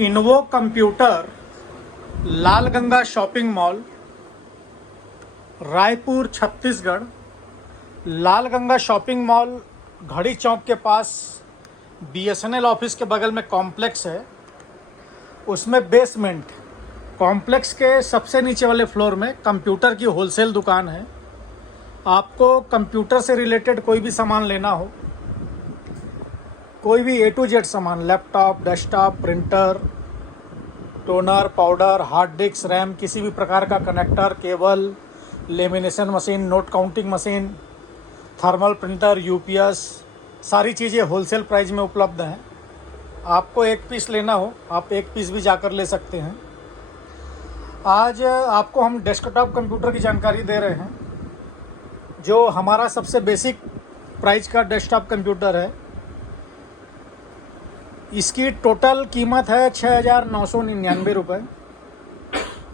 इन्वो computer, Lalganga shopping mall, Raipur Chhattisgarh. Lalganga shopping mall घड़ी चौक के पास बीएसएनएल ऑफिस के बगल में कॉम्प्लेक्स है, उसमें बेसमेंट कॉम्प्लेक्स के सबसे नीचे वाले फ्लोर में कंप्यूटर की होलसेल दुकान है। आपको कंप्यूटर से रिलेटेड कोई भी सामान लेना हो, कोई भी ए टू जेड सामान, laptop, desktop, printer, toner, powder, hard disk, RAM, किसी भी प्रकार का connector, cable, lamination machine, note counting machine, thermal printer, UPS, सारी चीज़ें होलसेल प्राइस में उपलब्ध हैं। आपको एक पीस लेना हो, आप एक पीस भी जाकर ले सकते हैं। आज आपको हम डेस्कटॉप कंप्यूटर की जानकारी दे रहे हैं, जो हमारा सबसे बेसिक प्राइस का डेस्कटॉप कंप्यूटर है। इसकी टोटल कीमत है 6,999 रुपये।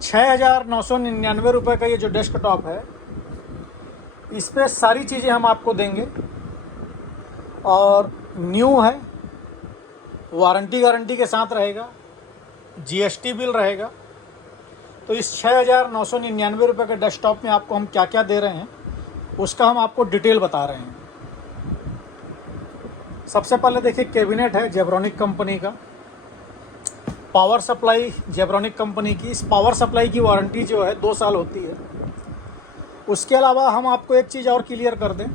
6,999 रुपये का ये जो डेस्कटॉप है, इस पर सारी चीज़ें हम आपको देंगे और न्यू है, वारंटी गारंटी के साथ रहेगा, जीएसटी बिल रहेगा। तो इस 6,999 रुपये के डेस्कटॉप में आपको हम क्या क्या दे रहे हैं, उसका हम आपको डिटेल बता रहे हैं। सबसे पहले देखिए, कैबिनेट है जेब्रॉनिक कंपनी का, पावर सप्लाई जेब्रॉनिक कंपनी की। इस पावर सप्लाई की वारंटी जो है 2 साल होती है। उसके अलावा हम आपको एक चीज़ और क्लियर कर दें,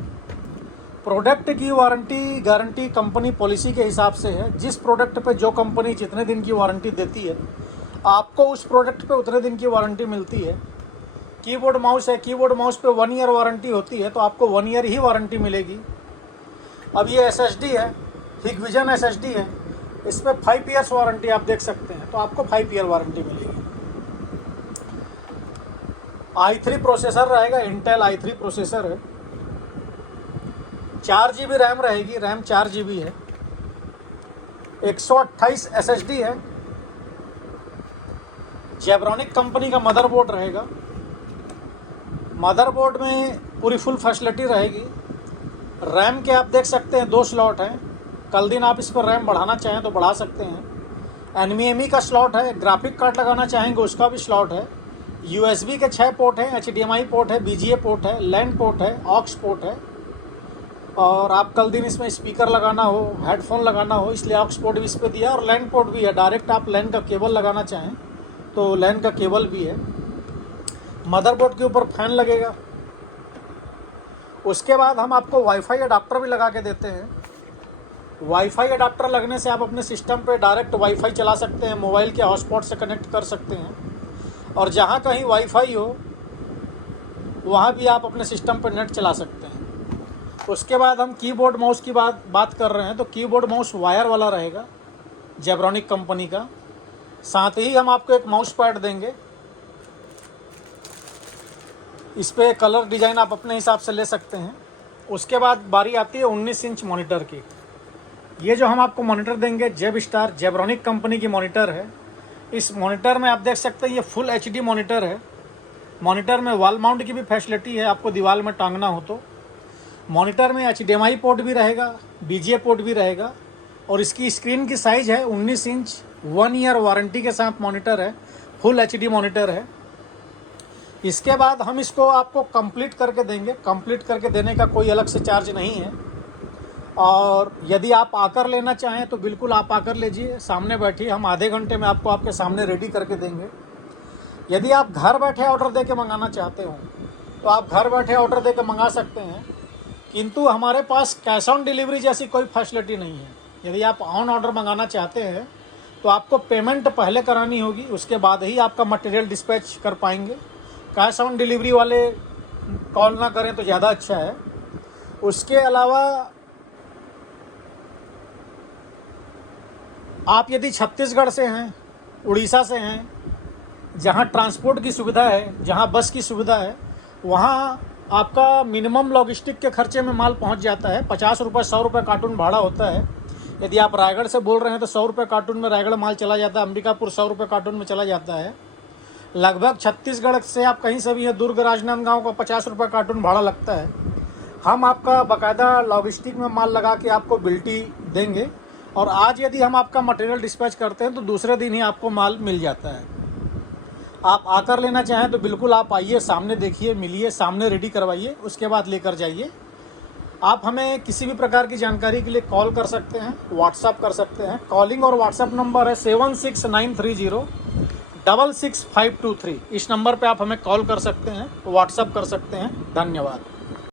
प्रोडक्ट की वारंटी गारंटी कंपनी पॉलिसी के हिसाब से है। जिस प्रोडक्ट पे जो कंपनी जितने दिन की वारंटी देती है, आपको उस प्रोडक्ट पे उतने दिन की वारंटी मिलती है। कीबोर्ड माउस है, कीबोर्ड माउस पे 1 ईयर वारंटी होती है, तो आपको 1 ईयर ही वारंटी मिलेगी। अब ये एसएसडी है, हिगविजन एसएसडी है, इस पर 5 ईयर्स वारंटी आप देख सकते हैं, तो आपको 5 ईयर वारंटी मिलेगी। i3 प्रोसेसर रहेगा, इंटेल i3 प्रोसेसर है। 4 GB रैम रहेगी, रैम 4 GB है। 128 SSD है। जेब्रॉनिक कंपनी का मदरबोर्ड रहेगा। मदरबोर्ड में पूरी फुल फैसिलिटी रहेगी। रैम के आप देख सकते हैं 2 स्लॉट हैं, कल दिन आप इस पर रैम बढ़ाना चाहें तो बढ़ा सकते हैं। NVMe का स्लॉट है, ग्राफिक कार्ड लगाना चाहेंगे उसका भी स्लॉट है। USB के 6 पोर्ट हैं, HDMI पोर्ट है, BGA पोर्ट है, लैन पोर्ट है, ऑक्स पोर्ट है। और आप कल दिन इसमें स्पीकर लगाना हो, हेडफोन लगाना हो, इसलिए ऑक्स पोर्ट भी इस पर दिया, और लैन पोर्ट भी है। डायरेक्ट आप लैन का केबल लगाना चाहें तो लैन का केबल भी है। मदरबोर्ड के ऊपर फैन लगेगा। उसके बाद हम आपको वाईफाई अडाप्टर भी लगा के देते हैं। वाईफाई अडाप्टर लगने से आप अपने सिस्टम पे डायरेक्ट वाईफाई चला सकते हैं, मोबाइल के हॉटस्पॉट से कनेक्ट कर सकते हैं, और जहाँ कहीं वाईफाई हो वहाँ भी आप अपने सिस्टम पर नेट चला सकते हैं। उसके बाद हम कीबोर्ड माउस की बात कर रहे हैं, तो कीबोर्ड माउस वायर वाला रहेगा जेब्रॉनिक कंपनी का। साथ ही हम आपको एक माउस पैड देंगे, इस पर कलर डिज़ाइन आप अपने हिसाब से ले सकते हैं। उसके बाद बारी आती है 19 इंच मॉनिटर की। ये जो हम आपको मॉनिटर देंगे, जेब स्टार जेब्रॉनिक कंपनी की मॉनिटर है। इस मॉनिटर में आप देख सकते हैं ये फुल HD मॉनिटर है। मॉनिटर में वॉल माउंट की भी फैसिलिटी है, आपको दीवार में टांगना हो तो। मॉनिटर में HDMI पोर्ट भी रहेगा, BGA पोर्ट भी रहेगा, और इसकी स्क्रीन की साइज़ है 19 इंच। 1 ईयर वारंटी के साथ मॉनिटर है, फुल HD मॉनिटर है। इसके बाद हम इसको आपको कंप्लीट करके देंगे। कंप्लीट करके देने का कोई अलग से चार्ज नहीं है, और यदि आप आकर लेना चाहें तो बिल्कुल आप आकर लीजिए, सामने बैठिए, हम आधे घंटे में आपको आपके सामने रेडी करके देंगे। यदि आप घर बैठे ऑर्डर दे के मंगाना चाहते हो तो आप घर बैठे ऑर्डर दे के मंगा सकते हैं, किंतु हमारे पास कैश ऑन डिलीवरी जैसी कोई फैसिलिटी नहीं है। यदि आप ऑन ऑर्डर मंगाना चाहते हैं तो आपको पेमेंट पहले करानी होगी, उसके बाद ही आपका मटेरियल डिस्पैच कर पाएंगे। कैश ऑन डिलीवरी वाले कॉल ना करें तो ज़्यादा अच्छा है। उसके अलावा आप यदि छत्तीसगढ़ से हैं, उड़ीसा से हैं, जहां ट्रांसपोर्ट की सुविधा है, जहां बस की सुविधा है, वहां आपका मिनिमम लॉजिस्टिक के खर्चे में माल पहुंच जाता है। 50 रुपये 100 रुपये कार्टून भाड़ा होता है। यदि आप रायगढ़ से बोल रहे हैं तो 100 रुपये कार्टून में रायगढ़ माल चला जाता है, अंबिकापुर 100 रुपये कार्टून में चला जाता है। लगभग छत्तीसगढ़ से आप कहीं से भी है, दुर्ग राजनांदगांव का 50 रुपये कार्टून भाड़ा लगता है। हम आपका बाकायदा लॉजिस्टिक में माल लगा के आपको बिल्टी देंगे, और आज यदि हम आपका मटेरियल डिस्पैच करते हैं तो दूसरे दिन ही आपको माल मिल जाता है। आप आकर लेना चाहें तो बिल्कुल आप आइए, सामने देखिए, मिलिए, सामने रेडी करवाइए, उसके बाद लेकर जाइए। आप हमें किसी भी प्रकार की जानकारी के लिए कॉल कर सकते हैं, व्हाट्सअप कर सकते हैं। कॉलिंग और व्हाट्सअप नंबर है 7693066523। इस नंबर पे आप हमें कॉल कर सकते हैं, व्हाट्सअप कर सकते हैं। धन्यवाद।